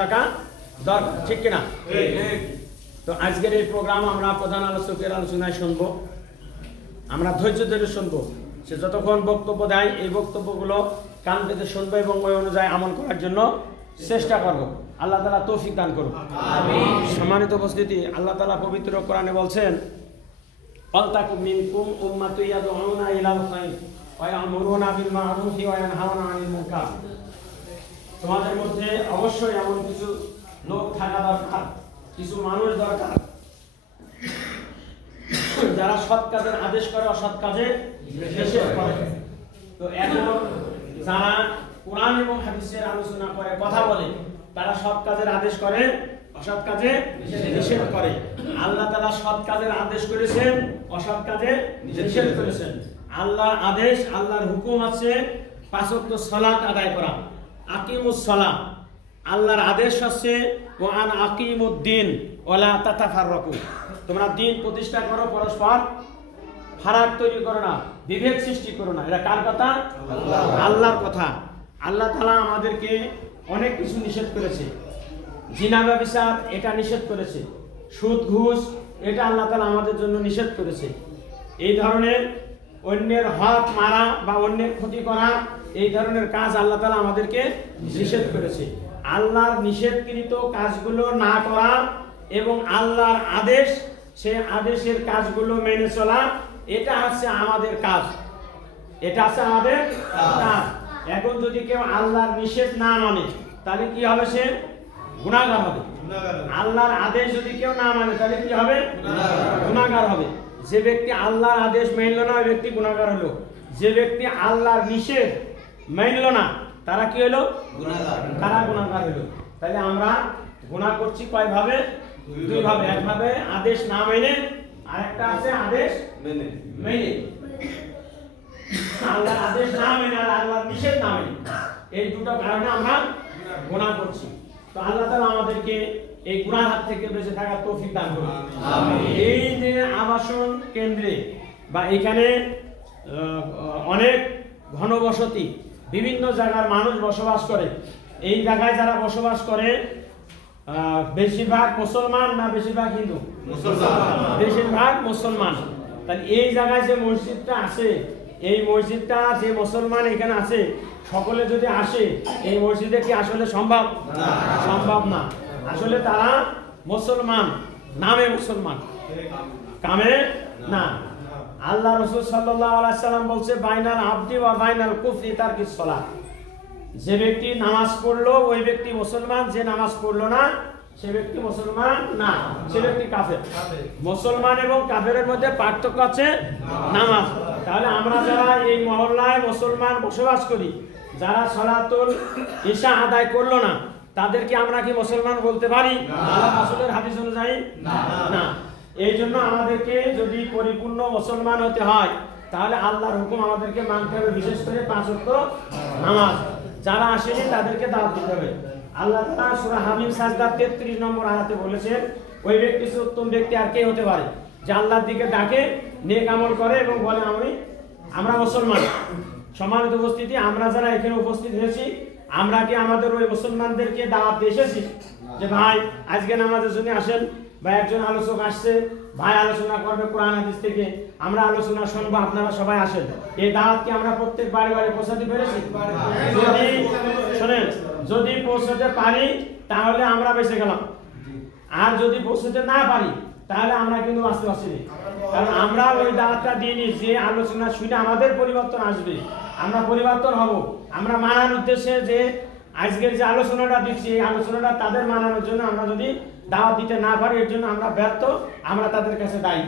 থাকা দরকার, ঠিক কিনা? তো আজকের এই প্রোগ্রাম আমরা প্রধান আলোচকের আলোচনায় শুনবো। আমরা ধৈর্য ধরে শুনবো। সে যতক্ষণ বক্তব্য দেয় এই বক্তব্যগুলো কান পেতে শুনবো এবং ওই অনুযায়ী আমল করার জন্য চেষ্টা করবো। আল্লাহ তাআলা তৌফিক দান করুন। আমিন। সম্মানিত উপস্থিতি, আল্লাহ তাআলা পবিত্র কোরআনে বলছেন, ওয়ালতাকুম মিনকুম উম্মাতুন ইয়াদউনা ইলাল খায়র ওয়া ইয়া'মুরুনা বিল মা'রুফি ওয়া ইয়ানহাউনা আনিল মুনকার। তোমাদের মধ্যে অবশ্যই এমন কিছু লোক থাকা দরকার, কিছু মানুষ দরকার যারা সৎ কাজের আদেশ করে, অসৎ কাজে নিষেধ করে। তো এখন যারা কোরআন এবং হাদিসের আলোচনা করে, কথা বলে, তারা সৎ কাজের আদেশ করে, অসৎ কাজে নিষেধ করে। আল্লাহ তাআলা সৎ কাজের আদেশ করেছেন, অসৎ কাজে নিষেধ করেছেন। আল্লাহর আদেশ, আল্লাহর হুকুম আছে 5 ওয়াক্ত সালাত আদায় করা। আকিমুস সালাহ, আল্লাহর আদেশ আছে ওয়ান আকিমুদ্দিন ওয়ালা তাতাফাররাকু, তোমরা দিন প্রতিষ্ঠা করো, পরস্পর ফারাক তৈরি করো না, বিভেদ সৃষ্টি করো না। এটা কার কথা? আল্লাহর কথা। আল্লাহ তাআলা আমাদেরকে অনেক কিছু নিষেধ করেছে। জিনা ব্যভিচার এটা নিষেধ করেছে, সুদ ঘুষ এটা আল্লাহ তাআলা আমাদের জন্য নিষেধ করেছে। এই ধরনের অন্যের হক মারা বা অন্যের ক্ষতি করা, এই ধরনের কাজ আল্লাহ তাআলা আমাদেরকে নিষেধ করেছে। আল্লাহর নিষেধকৃত কাজগুলো না করা এবং আল্লাহর আদেশ, সে আদেশের কাজগুলো মেনে চলা, এটা হচ্ছে আমাদের কাজ। এটা হচ্ছে আমাদের কাজ। এখন যদি কেউ আল্লাহর নিষেধ না মানে তাহলে কি হবে? সে গুনাহগার হবে। আল্লাহর আদেশ যদি কেউ না মানে তাহলে কি হবে? গুনাহগার হবে। যে ব্যক্তি আল্লাহর আদেশ মানল না, ওই ব্যক্তি গুনাহগার হলো। যে ব্যক্তি আল্লাহর নিষেধ মানল না, তারা কি হলো? গুনাহগার। তারা গুনাহগার হলো। তাহলে আমরা গুনাহ করছি কয় ভাবে? দুই ভাবে। এক ভাবে আদেশ না মেনে, আরেকটা আছে আদেশ মেনে। আল্লাহর আদেশ না মেনে আর আল্লাহর নিষেধ না মেনে, এই দুটো কারণে আমরা গুনাহ করছি। তো আল্লাহ তাআলা আমাদেরকে এই গুনাহের হাত থেকে বেঁচে থাকার তৌফিক দান করুন। আমিন। এই যে আবাসন কেন্দ্রে বা এখানে অনেক ঘনবসতি, বিভিন্ন জায়গার মানুষ বসবাস করে। এই জায়গায় যারা বসবাস করে বেশিরভাগ মুসলমান না বেশিরভাগ হিন্দু? বেশিরভাগ মুসলমান। তাহলে এই জায়গায় যে মসজিদটা আছে, এই মসজিদটা যে মুসলমান এখানে আছে, সকলে যদি আসে এই মসজিদে কি আসলে সম্ভব? সম্ভব না। আসলে তারা মুসলমান, নামে মুসলমান, কামে না। আল্লাহ রাসূল সাল্লাল্লাহু আলাইহি সাল্লাম বলছে, বাইনাল আবদি ওয়া বাইনাল কুফরি তারকিস সালাত। যে ব্যক্তি নামাজ পড়লো ওই ব্যক্তি মুসলমান, যে নামাজ পড়লো না সে ব্যক্তি মুসলমান না, সে ব্যক্তি কাফের। মুসলমান এবং কাফেরের মধ্যে পার্থক্য আছে নামাজ। তাহলে আমরা যারা এই মহল্লায় মুসলমান বসবাস করি, যারা সালাতুল ইশা আদায় করলো না, তাদেরকে আমরা কি মুসলমান বলতে পারি? আল্লাহ রাসূলের হাদিস অনুযায়ী না। এই জন্য আমাদেরকে যদি পরিপূর্ণ মুসলমান হতে হয়, তাহলে আল্লাহর হুকুম আমাদেরকে মানতে হবে, বিশেষ করে 5 ওয়াক্ত নামাজ। যারা আসেনি তাদেরকে দাওয়াত দিতে হবে। আল্লাহ তাআলা সূরা হামিম সাজদার 33 নম্বর আয়াতে বলেছেন, ওই ব্যক্তি উত্তম ব্যক্তি আর কে হতে পারে যে আল্লাহর দিকে ডাকে, নেক আমল করে এবং বলে আমরা মুসলমান। সম্মানিত উপস্থিতি, আমরা যারা এখানে উপস্থিত হয়েছি, আমরা কি আমাদের ওই মুসলমানদেরকে দাওয়াত দিয়ে এসেছি যে ভাই আজকে নামাজের জন্য আসেন, বা একজন আলোচক আসছে, ভাই আলোচনা করবে কোরআন হাদিস থেকে, আমরা আলোচনা শুনবো, আপনারা সবাই আসেন, এই দাওয়াত কি আমরা প্রত্যেক বাড়ি বাড়ি পৌঁছাতে পেরেছি? যদি শোনেন, যদি পৌঁছাতে পারি তাহলে আমরা বেঁচে গেলাম, আর যদি পৌঁছাতে না পারি তাহলে আমরা কিন্তু বাঁচতে পারছি না। কারণ আমরা ওই দাওয়াতটা দিইনি যে আলোচনা শুনে আমাদের পরিবর্তন আসবে, আমরা পরিবর্তন হব। আমরা মানার উদ্দেশ্যে যে আজকের যে আলোচনাটা দিচ্ছি, এই আলোচনাটা তাদের মানানোর জন্য আমরা যদি দাওয়াত দিতে না পারি, এর জন্য আমরা ব্যর্থ, আমরা তাদের কাছে দায়ী।